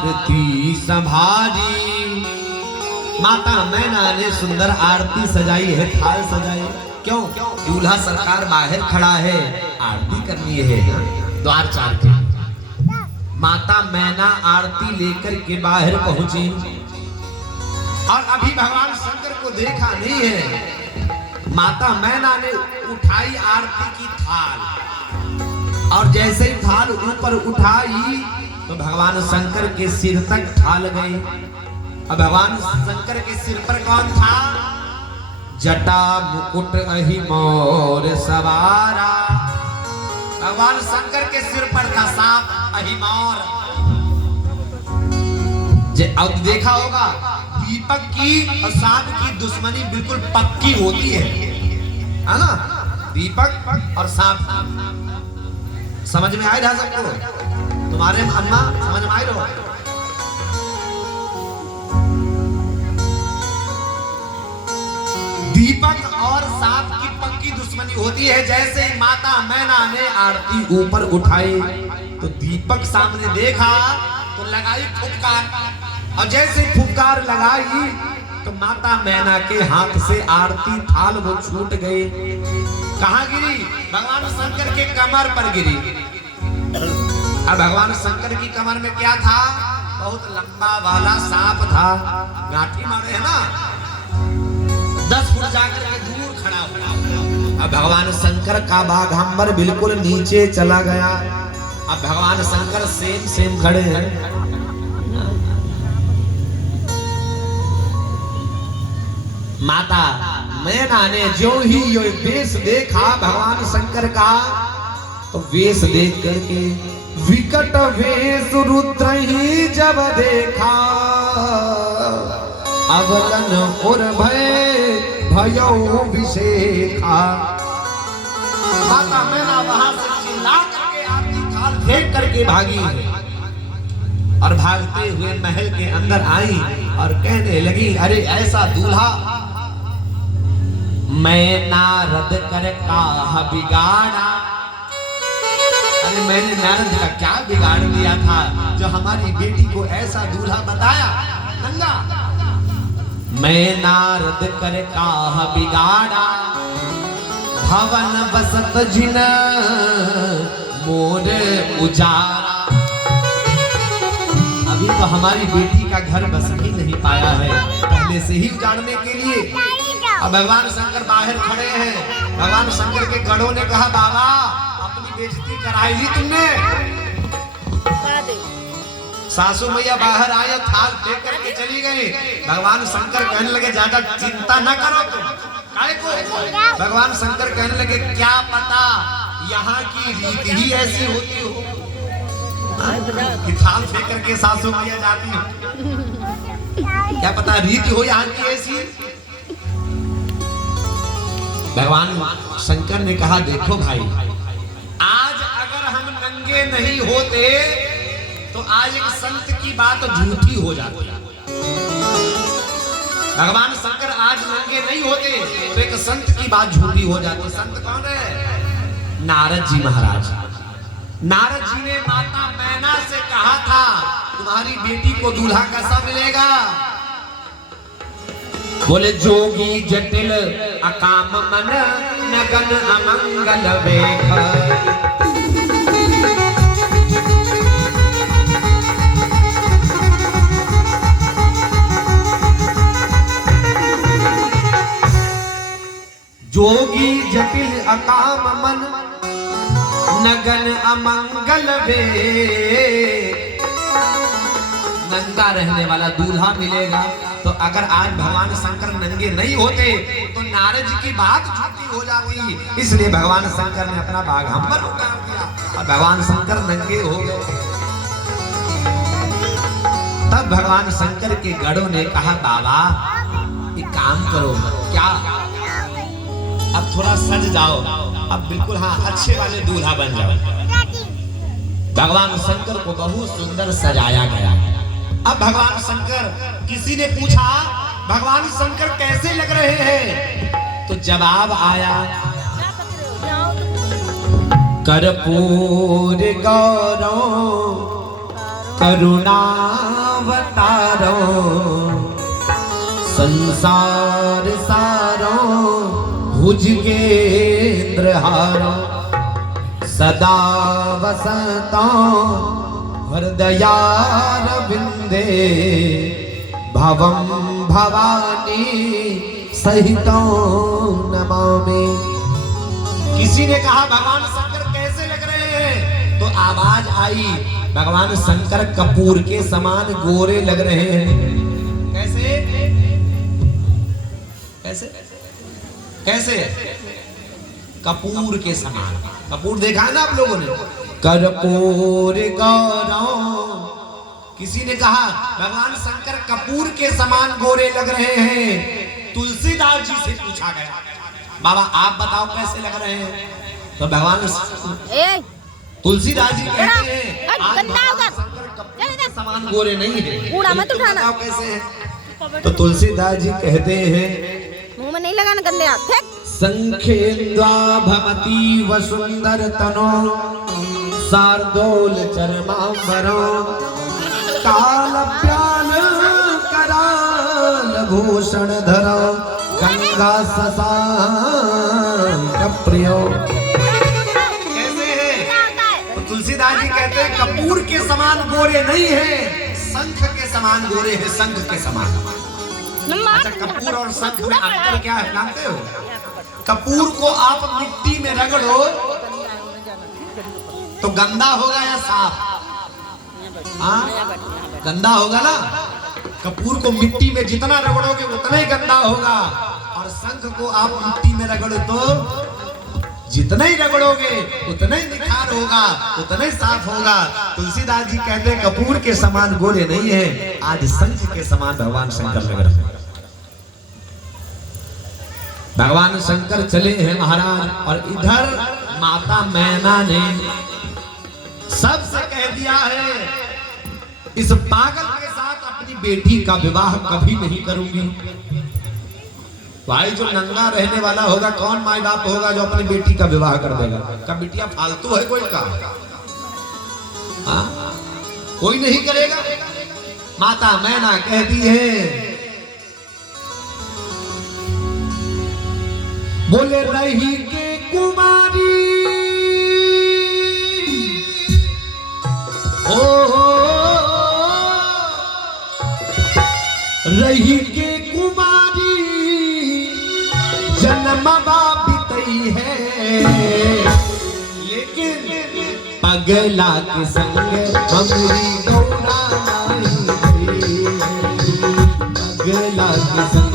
आरती संभारी। माता मैना ने सुंदर आरती सजाई है, थाल सजाई। क्यों? दूल्हा सरकार बाहर खड़ा है, आरती करनी है द्वार चार के। माता मैना आरती लेकर के बाहर पहुंची और अभी भगवान शंकर को देखा नहीं है। माता मैना ने उठाई आरती की थाल और जैसे ही थाल ऊपर उठाई तो भगवान शंकर के सिर तक थाल गई। अब भगवान शंकर के सिर पर कौन था? जटा मुकुट अहि मोर सवारा। भगवान शंकर के सिर पर था सांप अहिमोर। अब देखा होगा दीपक की और सांप की दुश्मनी बिल्कुल पक्की होती है ना? दीपक और सांप समझ में आए सबको? तुम्हारे अम्मा समझ में आए रहो? दीपक और सांप की पक्की दुश्मनी होती है। जैसे ही माता मैना ने आरती ऊपर उठाई तो दीपक सामने देखा तो लगाई फुफकार और जैसे फुफकार लगाई तो माता मैना के हाथ से आरती थाल वो छूट गई। कहां गिरी? भगवान शंकर के कमर पर गिरी। अब भगवान शंकर की कमर में क्या था? बहुत लंबा वाला सांप था। गांठी मारे है ना, 10 फुट जाकर के दूर खड़ा हुआ। अब भगवान शंकर का बाघंबर बिल्कुल नीचे चला गया। अब भगवान शंकर सेम खड़े हैं। माता मैना ने जो ही ये वेश देखा भगवान शंकर का तो वेश देख करके विकट वेश रुद्र ही जब देखा अवलन और भयो विशेखा। माता मैना वहां से चिल्ला करके आरती थाल फेंक करके भागी और भागते हुए महल के अंदर आई और कहने लगी, अरे ऐसा दूल्हा मैं नारद कर काह बिगाड़ा। अरे मैंने नारद का क्या बिगाड़ दिया था जो हमारी बेटी को ऐसा दूल्हा बताया नंगा? मैं नारद कर काह बिगाड़ा भवन बसत जिन मोर उजारा। अभी तो हमारी बेटी का घर बस ही नहीं पाया है, पहले से ही उजाड़ने के लिए। अब भगवान शंकर बाहर खड़े हैं। भगवान शंकर के गढ़ों ने कहा, बाबा अपनी बेइज्जती कराई ली तुमने। सासू मैया बाहर आए, थाल फेंक करके चली गई। भगवान शंकर कहने लगे, ज्यादा चिंता न करो तुम। काहे को? भगवान शंकर कहने लगे, क्या पता यहाँ की रीति ही ऐसी होती हो कि थाल फेंक करके सासू मैया जाती हो। क्या पता रीति हो यहाँ की ऐसी। भगवान शंकर ने कहा, देखो भाई, आज अगर हम नंगे नहीं होते तो आज एक संत की बात झूठी हो जाती। भगवान शंकर आज नंगे नहीं होते तो एक संत की बात झूठी हो जाती। संत कौन है? नारद जी महाराज। नारद जी ने माता मैना से कहा था, तुम्हारी बेटी को दूल्हा कैसा मिलेगा? बोले, जोगी जटिल अकाम मन नगन अमंगल वेख। जोगी जटिल अकाम मन नगन अमंगल वेख। नंगा रहने वाला दूल्हा मिलेगा। तो अगर आज भगवान शंकर नंगे नहीं होते तो नारद जी की बात झूठी हो जाती। इसलिए भगवान शंकर ने अपना बाघंबर उतार दिया और भगवान शंकर नंगे हो गए। तब भगवान शंकर के गढ़ों ने कहा, बाबा एक काम करो। क्या? अब थोड़ा सज जाओ, अब बिल्कुल हाँ अच्छे वाले दूल्हा बन जाओ। भगवान शंकर को बहुत सुंदर सजाया गया। अब भगवान शंकर, किसी ने पूछा भगवान शंकर कैसे लग रहे हैं? तो जवाब आया, कर्पूर गौरव करुणावतारो संसार सारो भुजगेंद्रहारो सदा वसतो हृदयारविंदे भवं भवानी सहितो नमामि। किसी ने कहा भगवान शंकर कैसे लग रहे हैं, तो आवाज आई भगवान शंकर कपूर के समान गोरे लग रहे हैं। कैसे कैसे कैसे? कपूर के समान। कपूर देखा है ना आप लोगों ने? कर्पूर गौरव। किसी ने कहा भगवान शंकर कपूर के समान गोरे लग रहे हैं। तुलसीदास जी से पूछा गया बाबा आप बताओ कैसे लग रहे हैं, तो भगवान तुलसीदास जी कहते हैं आज भगवान शंकर कपूर के समान गोरे नहीं है, बताओ कैसे हैं? तो तुलसीदास जी कहते हैं मुंह में नहीं लगाना गंदे हाथ। संखेन्द्वा भवती वसुंदर तनो शार्दूल चरमांबरो कालव्याल कराल भूषण धरो गंगा शशांक प्रियो। कैसे है? तो तुलसीदास जी कहते हैं कपूर के समान गोरे नहीं है, शंख के समान गोरे है, शंख के समान। अच्छा कपूर और शंख में अंतर क्या है जानते हो? कपूर को आप मिट्टी में रगड़ो तो गंदा होगा या साफ? हाँ गंदा होगा ना। कपूर को मिट्टी में जितना रगड़ोगे उतना ही गंदा होगा, और शंख को आप मिट्टी में रगड़ो तो जितना ही रगड़ोगे उतना ही निखार होगा, उतना ही साफ होगा। तुलसीदास जी कहते हैं कपूर के समान गोरे नहीं है, आज शंख के समान भगवान शंकर लग रहे हैं। भगवान शंकर चले हैं महाराज, और इधर माता मैना ने सबसे कह दिया है इस पागल के साथ अपनी बेटी का विवाह कभी नहीं करूंगी। भाई जो नंगा रहने वाला होगा कौन माई बाप होगा जो अपनी बेटी का विवाह कर देगा? का बिटिया फालतू है कोई का? कोई नहीं करेगा। माता मैना कहती है बोले रही के कुमारी ओ रही के कुमारी जन्मवा बीतई है, लेकिन पगला के संग हमरी गौरा नहीं गई है। पगला के संग